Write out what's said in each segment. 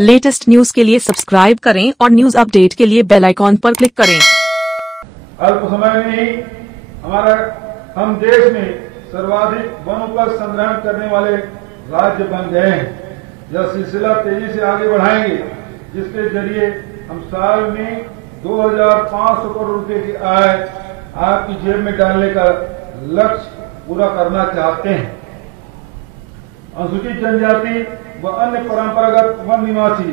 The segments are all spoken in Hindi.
लेटेस्ट न्यूज के लिए सब्सक्राइब करें और न्यूज अपडेट के लिए बेल आइकॉन पर क्लिक करें। अल्प समय में ही हम देश में सर्वाधिक वन उपज संग्रहण करने वाले राज्य बन गए हैं। यह सिलसिला तेजी से आगे बढ़ाएंगे, जिसके जरिए हम साल में 2500 करोड़ रुपए की आय आपकी जेब में डालने का लक्ष्य पूरा करना चाहते हैं। अनुसूचित जनजाति व अन्य परंपरागत वन निवासी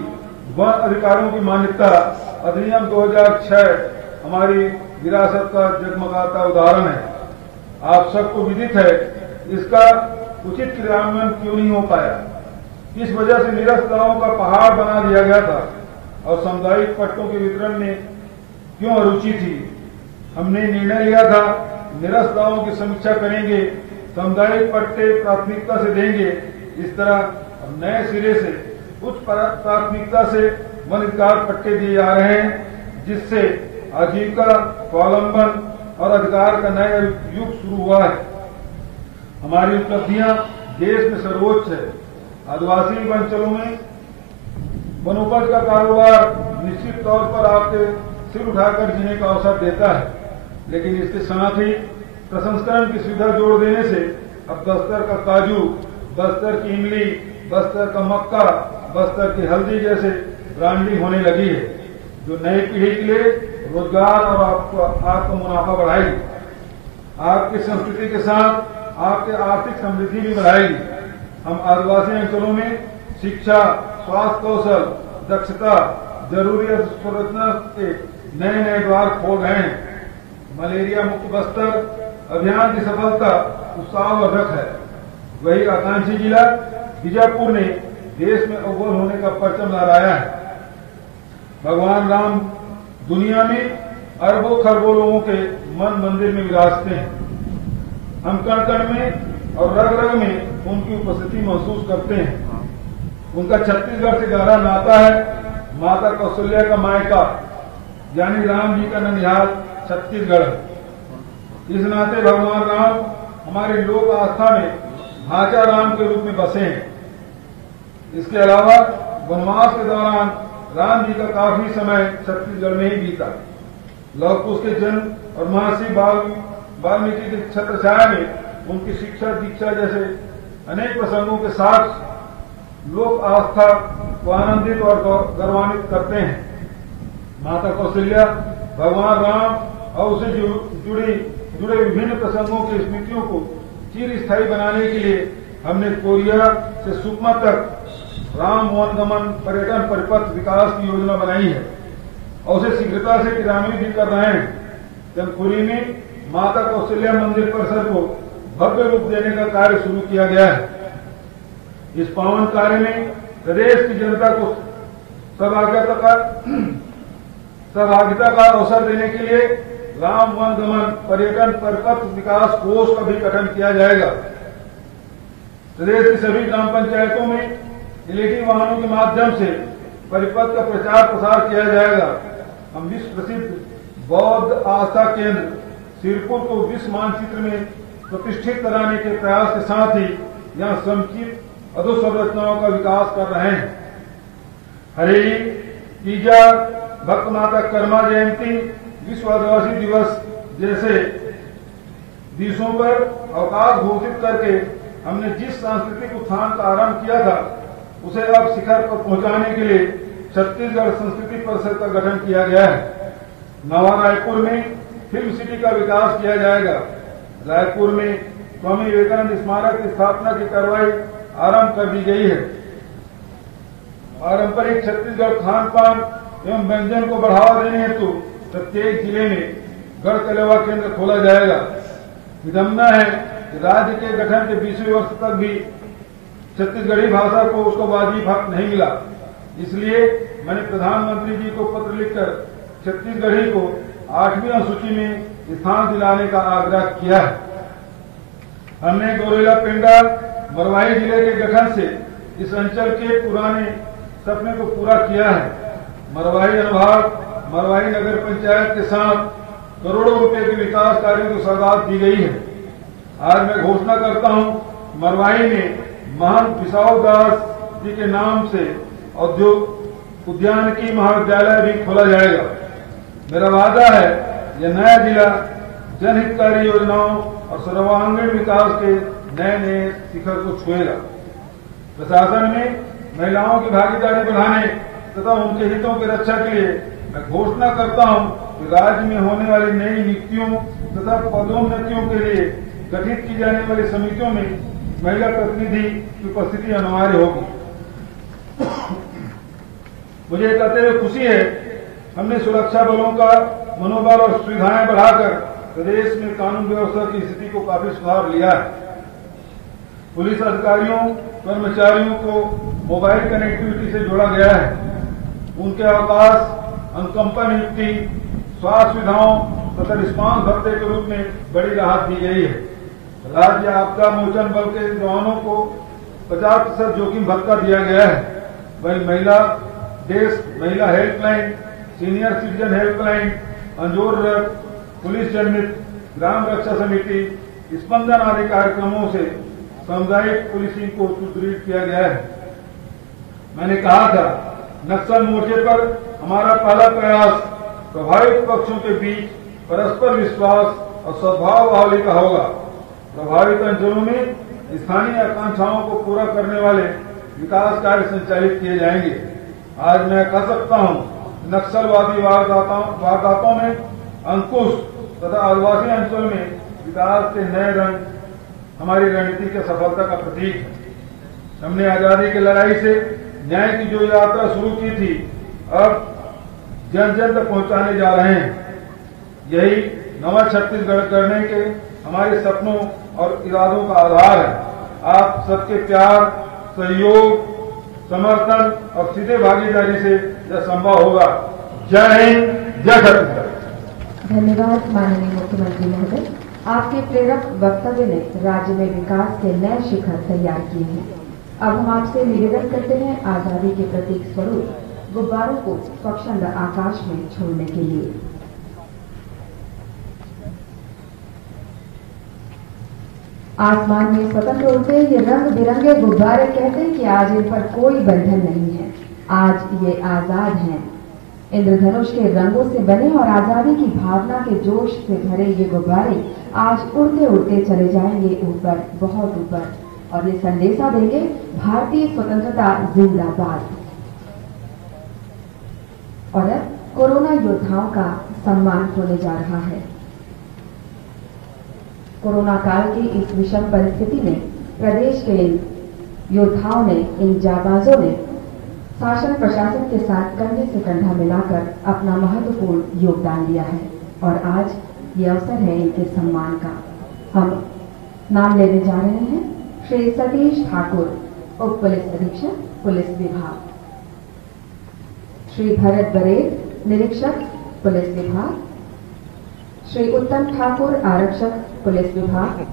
वन अधिकारियों की मान्यता अधिनियम 2006 हमारी विरासत का जगमगाता उदाहरण है। आप सबको विदित है, इसका उचित क्रियान्वयन क्यों नहीं हो पाया। इस वजह से निरस्त गांवों का पहाड़ बना दिया गया था और सामुदायिक पट्टों के वितरण में क्यों अरुचि थी। हमने निर्णय लिया था, निरस्त गांवों की समीक्षा करेंगे, सामुदायिक पट्टे प्राथमिकता से देंगे। इस तरह नए सिरे से उच्च प्राथमिकता से वन अधिकार पट्टे दिए जा रहे हैं, जिससे आजीविका, स्वावलंबन और अधिकार का नया युग शुरू हुआ है। हमारी उपलब्धियां देश में सर्वोच्च है। आदिवासी अंचलों में वनोपज का कारोबार निश्चित तौर पर आपके सिर उठाकर जीने का अवसर देता है, लेकिन इसके साथ ही प्रसंस्करण की सुविधा जोड़ देने से अब बस्तर का काजू, बस्तर की इमली, बस्तर का मक्का, बस्तर की हल्दी जैसे ब्रांडिंग होने लगी है, जो नई पीढ़ी के लिए रोजगार और आपका मुनाफा बढ़ाएगी। आपकी संस्कृति के साथ आपके आर्थिक समृद्धि भी बढ़ाएगी। हम आदिवासी अंचलों में शिक्षा, स्वास्थ्य कौशल, दक्षता, जरूरी संरचना के नए नए द्वार खोल रहे हैं। मलेरिया मुक्त बस्तर अभियान की सफलता उत्साहवर्धक है। वही आकांक्षी जिला बीजापुर ने देश में अव्वल होने का परचम लहराया है। भगवान राम दुनिया में अरबों खरबों लोगों के मन मंदिर में विराजते हैं। हम कण कण में और रग रग में उनकी उपस्थिति महसूस करते हैं। उनका छत्तीसगढ़ से गहरा नाता है। माता कौशल्या का मायका यानी राम जी का ननिहाल छत्तीसगढ़ है। इस नाते भगवान राम हमारी लोक आस्था में ढांचा राम के रूप में बसे हैं। इसके अलावा वनवास के दौरान राम जी का काफी समय छत्तीसगढ़ में ही बीता। लौह कुश के जन्म और महर्षि वाल्मीकि की छत्र छाया में उनकी शिक्षा दीक्षा जैसे अनेक प्रसंगों के साथ लोक आस्था को आनंदित और गौरवान्वित करते हैं। माता कौशल्या, भगवान राम और उसे जुड़े विभिन्न प्रसंगों की स्मृतियों को चिर स्थायी बनाने के लिए हमने कोरिया से सुकमा तक राम वनगमन पर्यटन परिपथ विकास की योजना बनाई है और उसे शीघ्रता से क्रियान्वित भी कर रहे हैं। चंदखुरी में माता कौशल्या मंदिर परिसर को भव्य रूप देने का कार्य शुरू किया गया है। इस पावन कार्य में प्रदेश की जनता को सहभागिता का अवसर देने के लिए राम वनगमन पर्यटन परिपथ विकास कोष का भी गठन किया जाएगा। प्रदेश की सभी ग्राम पंचायतों में एलईडी वाहनों के माध्यम से परिपथ का प्रचार प्रसार किया जाएगा। हम विश्व प्रसिद्ध बौद्ध आस्था केंद्र सिरपुर को विश्व मानचित्र में प्रतिष्ठित कराने के प्रयास के साथ ही यहाँ समुचित अधोसंरचनाओं का विकास कर रहे हैं। हरेली, तीजा, भक्त माता कर्मा जयंती, विश्व आदिवासी दिवस जैसे दिवसों पर अवकाश घोषित करके हमने जिस सांस्कृतिक उत्थान का आरंभ किया था, उसे अब शिखर पर पहुंचाने के लिए छत्तीसगढ़ संस्कृति परिषद का गठन किया गया है। नवा रायपुर में फिल्म सिटी का विकास किया जाएगा। रायपुर में स्वामी विवेकानंद स्मारक की स्थापना की कार्रवाई आरंभ कर दी गई है। पारंपरिक छत्तीसगढ़ खान पान एवं व्यंजन को बढ़ावा देने हेतु प्रत्येक जिले में गढ़ कलेवा केंद्र खोला जाएगा। विडंबना है कि राज्य के गठन के 20वें वर्ष तक भी छत्तीसगढ़ी भाषा को उसका वाजिब हक नहीं मिला। इसलिए मैंने प्रधानमंत्री जी को पत्र लिखकर छत्तीसगढ़ी को 8वीं अनुसूची में स्थान दिलाने का आग्रह किया है। हमने गौरेला पेंडा मरवाही जिले के गठन से इस अंचल के पुराने सपने को पूरा किया है। मरवाही अनुभाग मरवाही नगर पंचायत के साथ करोड़ों रुपए के विकास कार्यों की सौगात दी गई है। आज मैं घोषणा करता हूं, मरवाही में महंत बिसाऊ दास जी के नाम से उद्यानिकी महाविद्यालय भी खोला जाएगा। मेरा वादा है यह नया जिला जनहितकारी योजनाओं और सर्वांगीण विकास के नए नए शिखर को छुएगा। प्रशासन में महिलाओं की भागीदारी बढ़ाने तथा उनके हितों की रक्षा के लिए मैं घोषणा करता हूं कि राज्य में होने वाली नई नियुक्तियों तथा पदोन्नतियों के लिए गठित की जाने वाली समितियों में महिला प्रतिनिधि की उपस्थिति अनिवार्य होगी। मुझे कहते हुए खुशी है हमने सुरक्षा बलों का मनोबल और सुविधाएं बढ़ाकर प्रदेश में कानून व्यवस्था की स्थिति को काफी सुधार लिया है। पुलिस अधिकारियों कर्मचारियों को मोबाइल कनेक्टिविटी से जोड़ा गया है। उनके अवकाश, अनुकंपा नियुक्ति, स्वास्थ्य सुविधाओं तथा रिस्पांस भत्ते के रूप में बड़ी राहत दी गई है। राज्य आपदा मोचन बल के जवानों को 50% जोखिम भत्ता दिया गया है। वही महिला डेस्क, महिला हेल्पलाइन, सीनियर सिटीजन हेल्पलाइन, अंजोर रथ, पुलिस जनमित्र, ग्राम रक्षा समिति, स्पंदन आदि कार्यक्रमों से सामुदायिक पुलिसिंग को सुदृढ़ किया गया है। मैंने कहा था नक्सल मोर्चे पर हमारा पहला प्रयास प्रभावित पक्षों के बीच परस्पर विश्वास और सद्भाव बहाली का होगा। प्रभावित अंचलों में स्थानीय आकांक्षाओं को पूरा करने वाले विकास कार्य संचालित किए जाएंगे। आज मैं कह सकता हूं नक्सलवादी वारदातों में अंकुश तथा आदिवासी अंचल में विकास के नए रंग हमारी रणनीति की सफलता का प्रतीक है। हमने आजादी की लड़ाई से न्याय की जो यात्रा शुरू की थी अब जन जन तक पहुंचाने जा रहे हैं। यही नवा छत्तीसगढ़ करने के हमारे सपनों और इरादों का आधार है। आप सबके प्यार, सहयोग, समर्थन और सीधे भागीदारी से यह संभव होगा। जय हिंद, जय छत्तीसगढ़। धन्यवाद माननीय मुख्यमंत्री महोदय। आपके प्रेरक वक्तव्य ने राज्य में विकास के नए शिखर तैयार किए हैं। अब हम आपसे निवेदन करते हैं आजादी के प्रतीक स्वरूप गुब्बारों को स्वच्छंद आकाश में छोड़ने के लिए। आसमान में स्वतंत्र उड़ते ये रंग बिरंगे गुब्बारे कहते हैं कि आज इन पर कोई बंधन नहीं है, आज ये आजाद हैं। इंद्रधनुष के रंगों से बने और आजादी की भावना के जोश से भरे ये गुब्बारे आज उड़ते उड़ते चले जाएंगे ऊपर, बहुत ऊपर, और ये संदेशा देंगे भारतीय स्वतंत्रता जिंदाबाद। और अब कोरोना योद्धाओं का सम्मान होने जा रहा है। कोरोना काल की इस विषम परिस्थिति में प्रदेश के इन योद्धाओं ने, इन जाबाजों ने शासन प्रशासन के साथ कंधे से कंधा मिलाकर अपना महत्वपूर्ण योगदान दिया है और आज ये अवसर है इनके सम्मान का। हम नाम लेने जा रहे हैं श्री सतीश ठाकुर, उप पुलिस अधीक्षक पुलिस विभाग, श्री भरत बरेद, निरीक्षक पुलिस विभाग, श्री उत्तम ठाकुर, आरक्षक पुलिस विभाग,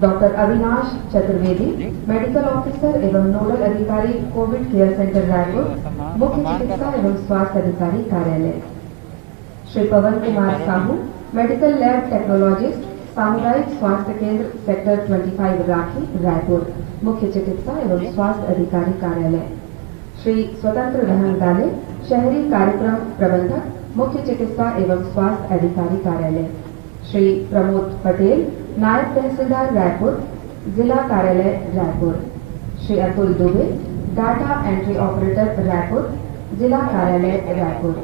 doctor Avinash Chaturvedi, medical officer एवं नोडल अधिकारी कोविड केयर सेंटर रायपुर, मुख्य चिकित्सा एवं स्वास्थ्य अधिकारी कार्यालय, Shri Pawan Kumar Sahu, medical lab technologist, सामुदायिक स्वास्थ्य केंद्र सेक्टर 25 राखी रायपुर, मुख्य चिकित्सा एवं स्वास्थ्य अधिकारी कार्यालय, श्री स्वतंत्र रहंगदाले, शहरी कार्यक्रम प्रबंधक, मुख्य चिकित्सा एवं स्वास्थ्य अधिकारी कार्यालय, श्री प्रमोद पटेल, नायब तहसीलदार रायपुर, जिला कार्यालय Raipur, Shri Atul Dubey, data entry operator Raipur, जिला कार्यालय रायपुर,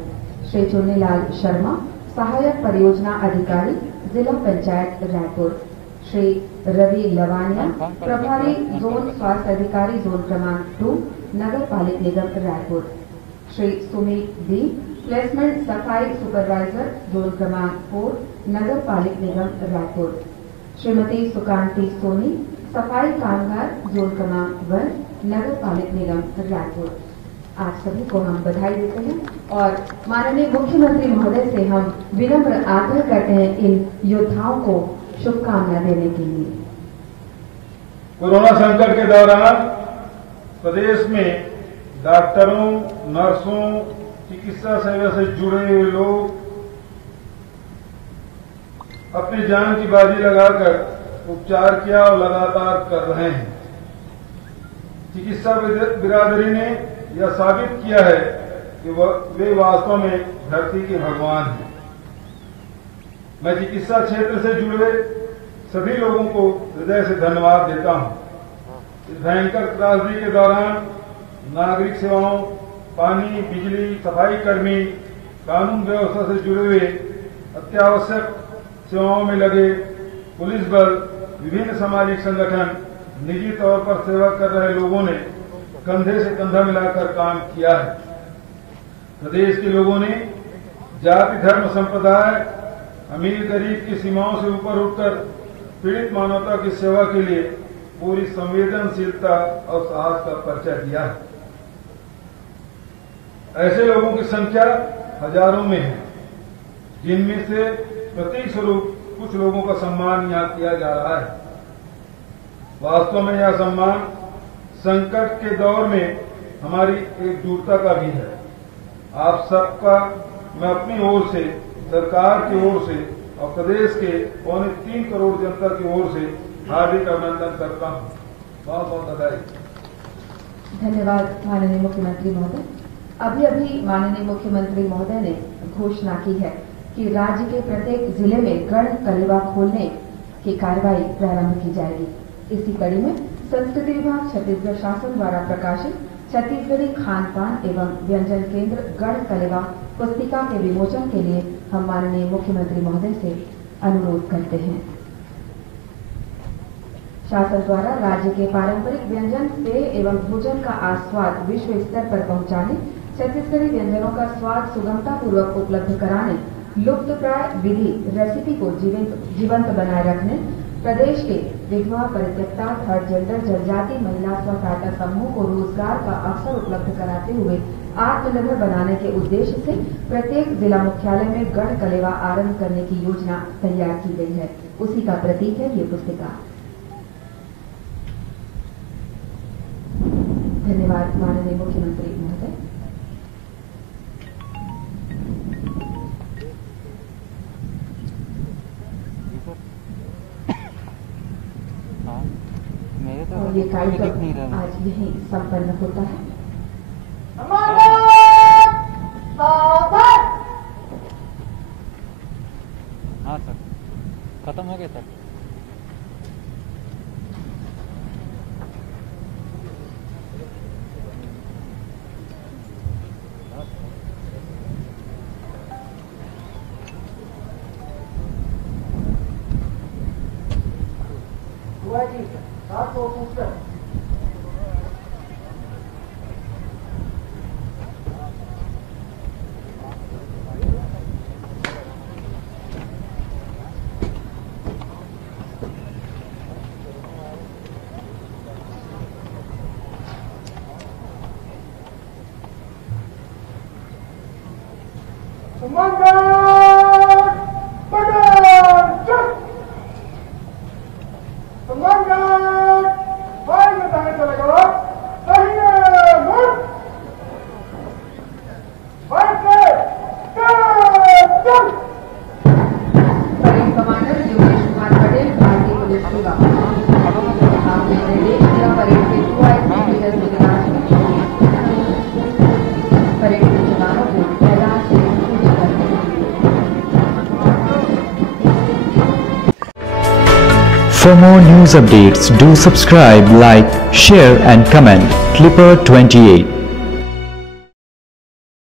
श्री चुन्नीलाल शर्मा, सहायक परियोजना अधिकारी, जिला पंचायत रायपुर, श्री रवि लवानिया, प्रभारी जोन स्वास्थ्य अधिकारी जोन क्रमांक 2, नगर पालिक निगम रायपुर, श्री सुमित दी, प्लेसमेंट सफाई सुपरवाइजर जोन क्रमांक 4, नगर पालिक निगम रायपुर, श्रीमती सुकांति सोनी, सफाई कामगार जोन क्रमांक 1, नगर पालिक निगम रायपुर। आप सभी को हम बधाई देते हैं और माननीय मुख्यमंत्री महोदय से हम विनम्र आग्रह करते हैं इन योद्धाओं को शुभकामना देने के लिए। कोरोना संकट के दौरान प्रदेश में डॉक्टरों, नर्सों, चिकित्सा सेवा से जुड़े हुए लोग अपनी जान की बाजी लगाकर उपचार किया और लगातार कर रहे हैं। चिकित्सा बिरादरी ने यह साबित किया है कि वे वास्तव में धरती के भगवान हैं। मैं चिकित्सा क्षेत्र से जुड़े सभी लोगों को हृदय से धन्यवाद देता हूं। इस भयंकर त्रासदी के दौरान नागरिक सेवाओं, पानी, बिजली, सफाई कर्मी, कानून व्यवस्था से जुड़े हुए अत्यावश्यक सेवाओं में लगे पुलिस बल, विभिन्न सामाजिक संगठन, निजी तौर पर सेवा कर रहे लोगों ने कंधे से कंधा मिलाकर काम किया है। प्रदेश के लोगों ने जाति, धर्म, संप्रदाय, अमीर गरीब की सीमाओं से ऊपर उठकर पीड़ित मानवता की सेवा के लिए पूरी संवेदनशीलता और साहस का परिचय दिया है। ऐसे लोगों की संख्या हजारों में है, जिनमें से प्रतीक स्वरूप कुछ लोगों का सम्मान यहां किया जा रहा है। वास्तव में यह सम्मान संकट के दौर में हमारी एकजुटता का भी है। आप सबका मैं अपनी ओर से, सरकार की ओर से और प्रदेश के 3.25 करोड़ जनता की ओर से हार्दिक अभिनंदन करता हूं। बहुत बहुत बधाई। धन्यवाद माननीय मुख्यमंत्री महोदय। अभी माननीय मुख्यमंत्री महोदय ने घोषणा की है कि राज्य के प्रत्येक जिले में गण कलेवा खोलने की कार्रवाई प्रारंभ की जाएगी। इसी कड़ी में संस्कृति विभाग छत्तीसगढ़ शासन द्वारा प्रकाशित छत्तीसगढ़ी खान पान एवं व्यंजन केंद्र गण कलेवा पुस्तिका के विमोचन के लिए हम माननीय मुख्यमंत्री महोदय से अनुरोध करते हैं। शासन द्वारा राज्य के पारंपरिक व्यंजन, पेय एवं भोजन का आस्वाद विश्व स्तर पर पहुंचाने, छत्तीसगढ़ी व्यंजनों का स्वाद सुगमता पूर्वक उपलब्ध कराने, लुप्त प्राय विधि रेसिपी को जीवंत बनाए रखने, प्रदेश के विधवा, परित्यक्ता, थर्ड जेंडर, जनजाति, महिला स्व सहायता समूह को रोजगार का अवसर उपलब्ध कराते हुए आत्मनिर्भर बनाने के उद्देश्य से प्रत्येक जिला मुख्यालय में गण कलेवा आरंभ करने की योजना तैयार की गई है। उसी का प्रतीक है ये पुस्तिका। धन्यवाद माननीय मुख्यमंत्री महोदय। और ये कार्यक्रम आज यहीं संपन्न होता है। हाँ सर, खत्म हो गया sir. For more news updates, do subscribe, like, share and comment. Clipper 28.